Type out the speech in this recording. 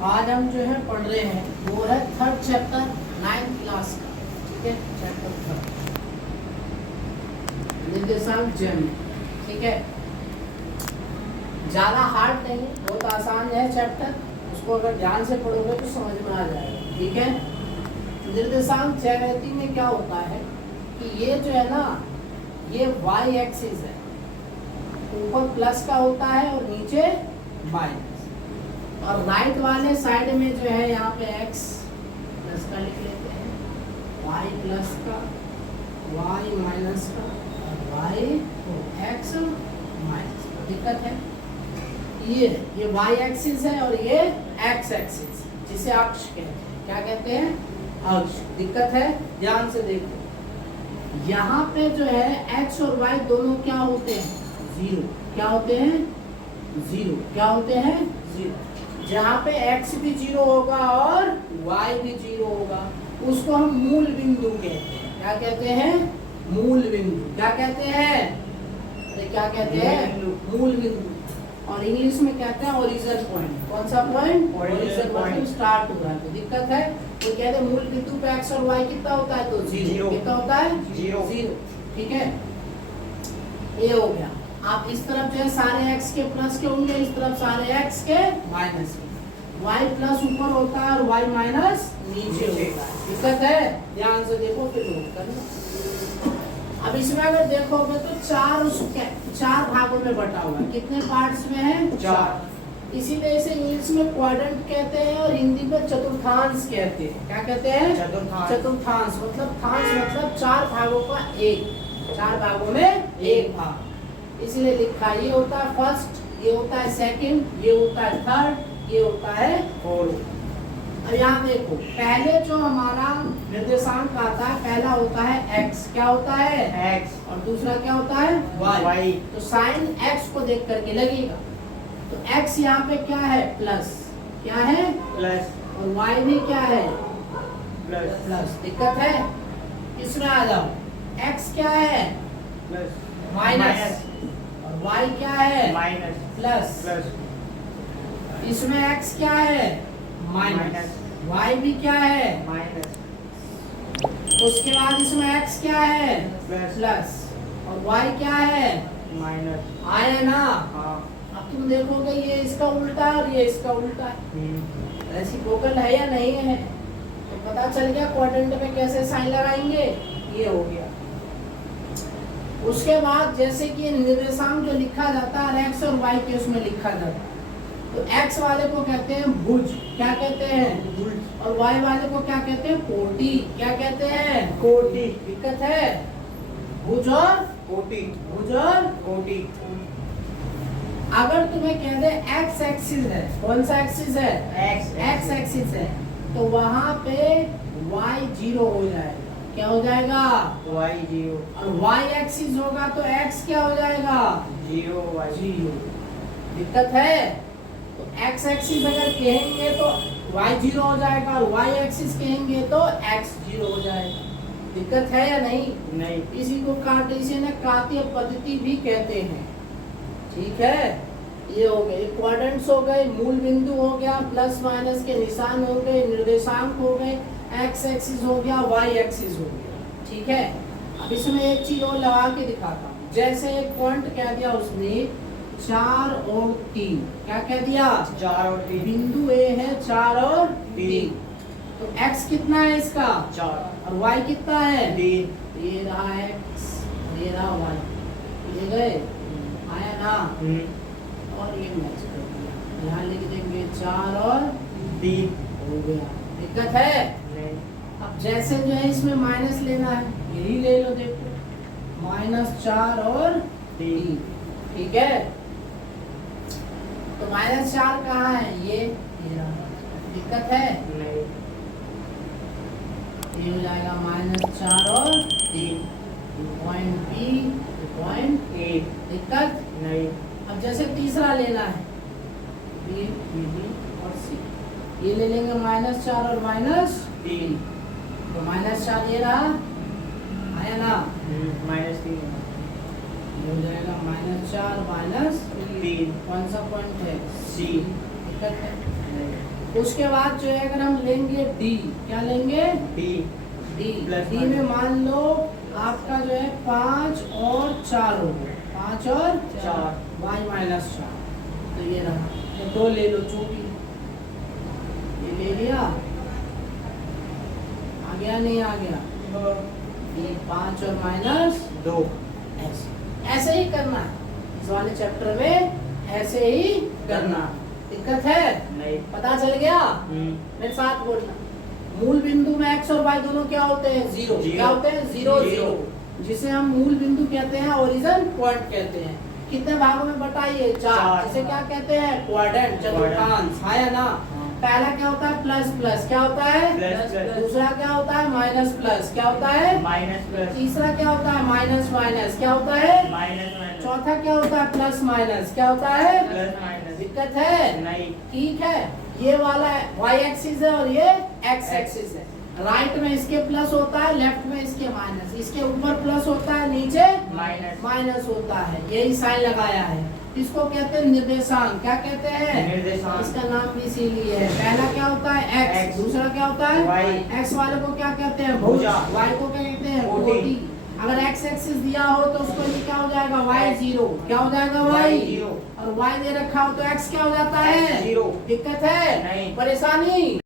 आज हम जो है पढ़ रहे हैं वो है थर्ड चैप्टर 9th क्लास का। ठीक है, चैप्टर थर्ड निर्देशांक ज्यामिति। ठीक है, ज़्यादा हार्ड नहीं, बहुत आसान है चैप्टर। उसको अगर ध्यान से पढ़ोगे तो समझ में आ जाएगा। ठीक है, निर्देशांक ज्यामिति में क्या होता है कि ये जो है ना, ये y एक्सिस है, ऊपर प्लस का होता है और नीचे माइनस, और राइट वाले साइड में जो है यहाँ पे x प्लस का लिख लेते हैं, y प्लस का, y माइनस का, और y x माइनस का। दिक्कत है ये y एक्सिस है और ये x एक्सिस, जिसे अक्ष कहते हैं। क्या कहते हैं? अक्ष। दिक्कत है, ध्यान से देखो। यहाँ पे जो है x और y दोनों क्या होते हैं? जीरो। क्या होते हैं? जीरो। क्या होते हैं? जीरो। जहाँ पे x भी जीरो होगा और y भी जीरो होगा, उसको हम मूल बिंदु कहते हैं। क्या कहते हैं? मूल बिंदु। क्या कहते हैं? अरे क्या कहते हैं? मूल बिंदु। और इंग्लिश में कहते हैं ओरिजिन पॉइंट। कौन सा पॉइंट? Origin point. स्टार्ट हो रहा है तो दिक्कत है, तो कहते हैं मूल बिंदु पे x और y कितना होता है? तो जीरो। कितना होता है? जीरो। ठीक है, ये हो गया। आप इस तरफ जो है सारे x के प्लस के होंगे, इस तरफ सारे x के माइनस के। y प्लस ऊपर होता है और y माइनस नीचे होता है। दिक्कत है, ध्यान से देखो फिर नोट करना। अब इसमें अगर देखोगे तो चार भागों में बटा हुआ है। कितने पार्ट्स में है? चार। इसीलिए इसे इंग्लिश में क्वाड्रेंट कहते हैं और हिंदी में चतुर्थांश कहते हैं। क्या कहते हैं? चतुर्थांश। मतलब थांश मतलब चार भागों का एक, चार भागों में एक भाग। इसलिए लिखा ये होता है फर्स्ट, ये होता है सेकंड, ये होता है थर्ड, ये होता है फोर्थ। अब यहाँ देखो, पहले जो हमारा निर्देशांक आता है, पहला होता है x। क्या होता है? x। और दूसरा क्या होता है? y। तो साइन x को देख करके लगेगा। तो x यहाँ पे क्या है? प्लस। क्या है? प्लस। और y में क्या है? प्लस। दिक्कत है, इसमें आ जाओ। x क्या है? प्लस। माइनस। और y क्या है? माइनस। प्लस। इसमें x क्या है? माइनस। y भी क्या है? माइनस। उसके बाद इसमें x क्या है? प्लस। और y क्या है? माइनस। आया ना? हाँ। अब तुम देखोगे ये इसका उल्टा है और ये इसका उल्टा है। रेसिप्रोकल है या नहीं है, तो पता चल गया क्वाड्रेंट में कैसे साइन लगाएंगे। ये हो गया। उसके बाद जैसे कि निर्देशांक जो लिखा जाता है x और y के उसमें लिखा जाता है, तो x वाले को कहते हैं भुज। क्या कहते हैं? भुज। और y वाले को क्या कहते हैं? कोटि। क्या कहते हैं? कोटि। दिक्कत है, भुज और कोटि। भुज और कोटि। अगर तुम्हें कह दे x एक्सिस है, कौन सा एक्सिस है? x एक्सिस है, तो वहां पे y जीरो हो जाएगा। क्या हो जाएगा? y zero. और y एक्सिस होगा तो x क्या हो जाएगा? जीरो। y zero. दिक्कत है, तो x एक्सिस अगर कहेंगे तो y जीरो हो जाएगा और y एक्सिस कहेंगे तो x जीरो हो जाएगा। दिक्कत है या नहीं? नहीं। इसी को कार्टेशियन कार्तीय पद्धति भी कहते हैं। ठीक है, ये हो गए क्वाड्रेंट्स, हो गए मूल बिंदु, हो गया प्लस माइनस के निशान, हो गए निर्देशांक, हो गए x एक्सिस हो गया, y एक्सिस हो गया। ठीक है, अब इसमें एक चीज और लगा के दिखाता हूँ। जैसे एक पॉइंट कह दिया उसने 4 और 3। क्या कह दिया? 4 और 3। बिंदु A है 4 और 3। तो x कितना है इसका? 4। और y कितना है? 3। ये रहा x और ये रहा y। ये गए, आया ना? और ये मैच कर दिया, यहाँ लिख देंगे 4 और 3 हो गया। दिक्कत है? नहीं। अब जैसे जो है इसमें माइनस लेना है, यही ले लो। देखो -4 और 3। ठीक है, तो -4 कहाँ है? ये दिक्कत है? नहीं। ये हो जाएगा -4 और 3, पॉइंट बी पॉइंट ए। दिक्कत नहीं। अब जैसे तीसरा लेना है, बी बी और सी, ये ले लेंगे -4 और -3। तो -4 ये रहा, आया ना? -3 हो जाएगा -4 -3। कौन सा पॉइंट है? सी। दिक्कत है? उसके बाद जो है अगर हम लेंगे डी, क्या लेंगे? डी डी प्लस डी में मान लो आपका जो है 5 और 4 हो गए, 5 और 4 y माइनस 4, तो ये रहा, ये 2 ले लो चूंकि ये ले लिया, आ गया नहीं आ गया? ये 5 और माइनस 2 ऐसे ही करना है इस वाले चैप्टर में, ऐसे ही करना। दिक्कत है? नहीं। पता चल गया? मेरे साथ बोलना। मूल बिंदु में x और y दोनों क्या होते हैं? जीरो। क्या होते हैं? जीरो जीरो, जिसे हम मूल बिंदु कहते हैं, ओरिजिन पॉइंट कहते हैं। कितने भागों में बटाइए? 4, जिसे क्या कहते हैं? क्वाड्रेंट, चतुर्थांश। हाँ या ना? पहला क्या होता है? Plus plus. क्या होता है? Plus plus. दूसरा क्या होता है? Minus plus. क्या होता है? Minus plus. तीसरा क्या होता है? Minus minus. क्या होता है? Minus minus. चौथा क्या होता है? Plus minus. क्या होता है? Plus minus. दिक्कत है? नहीं। ठीक है, ये वाला y एक्सिस है और ये x एक्सिस है। राइट में इसके प्लस होता है, लेफ्ट में इसके माइनस। इसके ऊपर प्लस होता है, नीचे माइनस माइनस होता है। यही साइन लगाया है। इसको कहते हैं निर्देशांक। क्या कहते हैं? निर्देशांक। इसका नाम भी इसीलिए है। पहला क्या होता है? x, दूसरा क्या होता है? y। x वाले को क्या कहते हैं? भुज। भुजा। y को क्या कहते हैं? कोटि। कोटि। अगर x एक्सिस दिया हो तो उसको ये क्या हो जाएगा? y 0। क्या हो जाएगा? y 0। और y दे रखा हो तो x क्या हो जाता है? 0। दिक्कत है? नहीं। परेशानी?